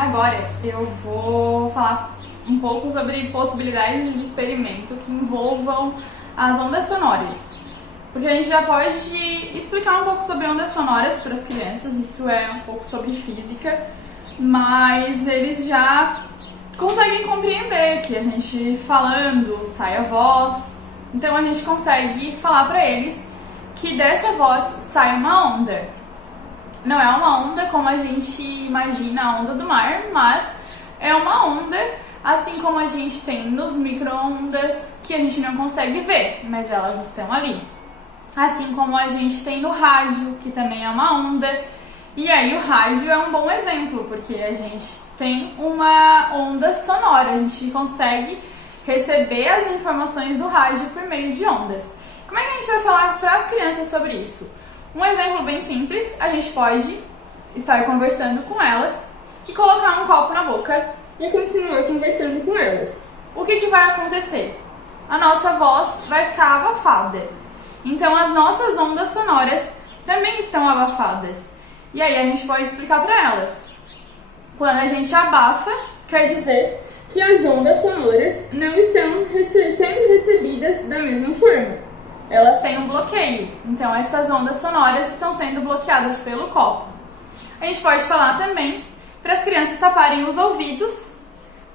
Agora eu vou falar um pouco sobre possibilidades de experimento que envolvam as ondas sonoras. Porque a gente já pode explicar um pouco sobre ondas sonoras para as crianças, isso é um pouco sobre física, mas eles já conseguem compreender que a gente falando sai a voz, então a gente consegue falar para eles que dessa voz sai uma onda. Não é uma onda como a gente imagina a onda do mar, mas é uma onda assim como a gente tem nos micro-ondas que a gente não consegue ver, mas elas estão ali. Assim como a gente tem no rádio, que também é uma onda. E aí o rádio é um bom exemplo, porque a gente tem uma onda sonora, a gente consegue receber as informações do rádio por meio de ondas. Como é que a gente vai falar para as crianças sobre isso? Um exemplo bem simples, a gente pode estar conversando com elas e colocar um copo na boca e continuar conversando com elas. O que vai acontecer? A nossa voz vai ficar abafada. Então as nossas ondas sonoras também estão abafadas. E aí a gente pode explicar para elas. Quando a gente abafa, quer dizer que as ondas sonoras não estão sendo recebidas da mesma forma. Elas têm um bloqueio. Então essas ondas sonoras estão sendo bloqueadas pelo copo. A gente pode falar também para as crianças taparem os ouvidos.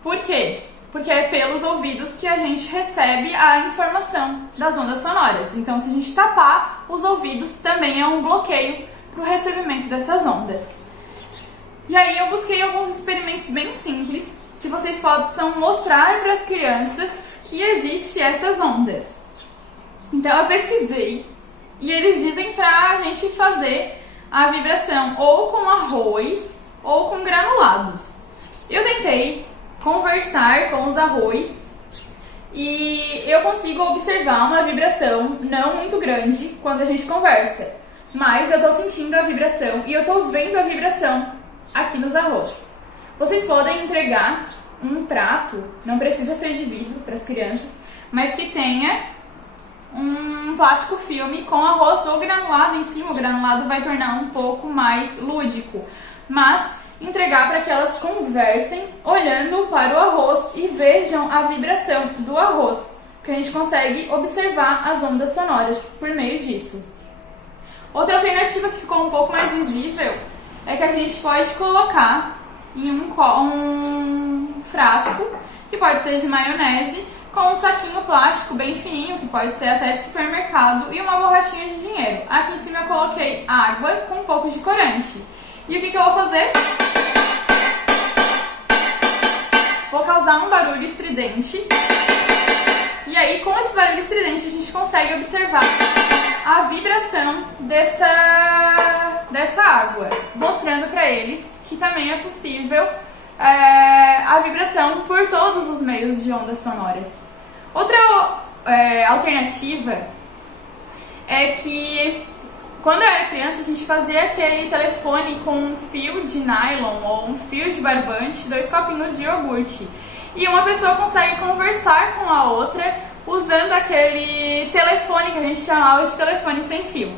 Por quê? Porque é pelos ouvidos que a gente recebe a informação das ondas sonoras. Então, se a gente tapar os ouvidos, também é um bloqueio para o recebimento dessas ondas. E aí eu busquei alguns experimentos bem simples que vocês possam mostrar para as crianças que existem essas ondas. Então, eu pesquisei e eles dizem para a gente fazer a vibração ou com arroz ou com granulados. Eu tentei conversar com os arroz e eu consigo observar uma vibração não muito grande quando a gente conversa, mas eu tô sentindo a vibração e eu tô vendo a vibração aqui nos arroz. Vocês podem entregar um prato, não precisa ser de vidro para as crianças, mas que tenha um plástico filme com arroz ou granulado em cima. O granulado vai tornar um pouco mais lúdico, mas entregar para que elas conversem olhando para o arroz e vejam a vibração do arroz, porque a gente consegue observar as ondas sonoras por meio disso. Outra alternativa que ficou um pouco mais visível é que a gente pode colocar em um frasco, que pode ser de maionese, com um saquinho plástico bem fininho, que pode ser até de supermercado, e uma borrachinha de dinheiro. Aqui em cima eu coloquei água com um pouco de corante. E o que eu vou fazer? Vou causar um barulho estridente. E aí, com esse barulho estridente, a gente consegue observar a vibração dessa água, mostrando para eles que também é possível a vibração por todos os meios de ondas sonoras. Outra alternativa é que quando eu era criança, a gente fazia aquele telefone com um fio de nylon ou um fio de barbante, 2 copinhos de iogurte. E uma pessoa consegue conversar com a outra usando aquele telefone que a gente chamava de telefone sem fio.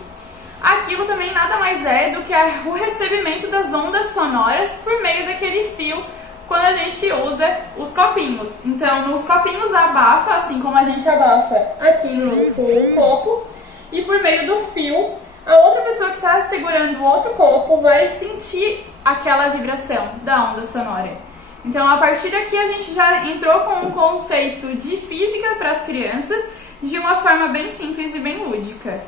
Aquilo também nada mais é do que o recebimento das ondas sonoras por meio daquele fio quando a gente usa os copinhos. Então, nos copinhos abafa, assim como a gente abafa aqui no copo, e por meio do fio, a outra pessoa que está segurando o outro copo vai sentir aquela vibração da onda sonora. Então, a partir daqui, a gente já entrou com um conceito de física para as crianças de uma forma bem simples e bem lúdica.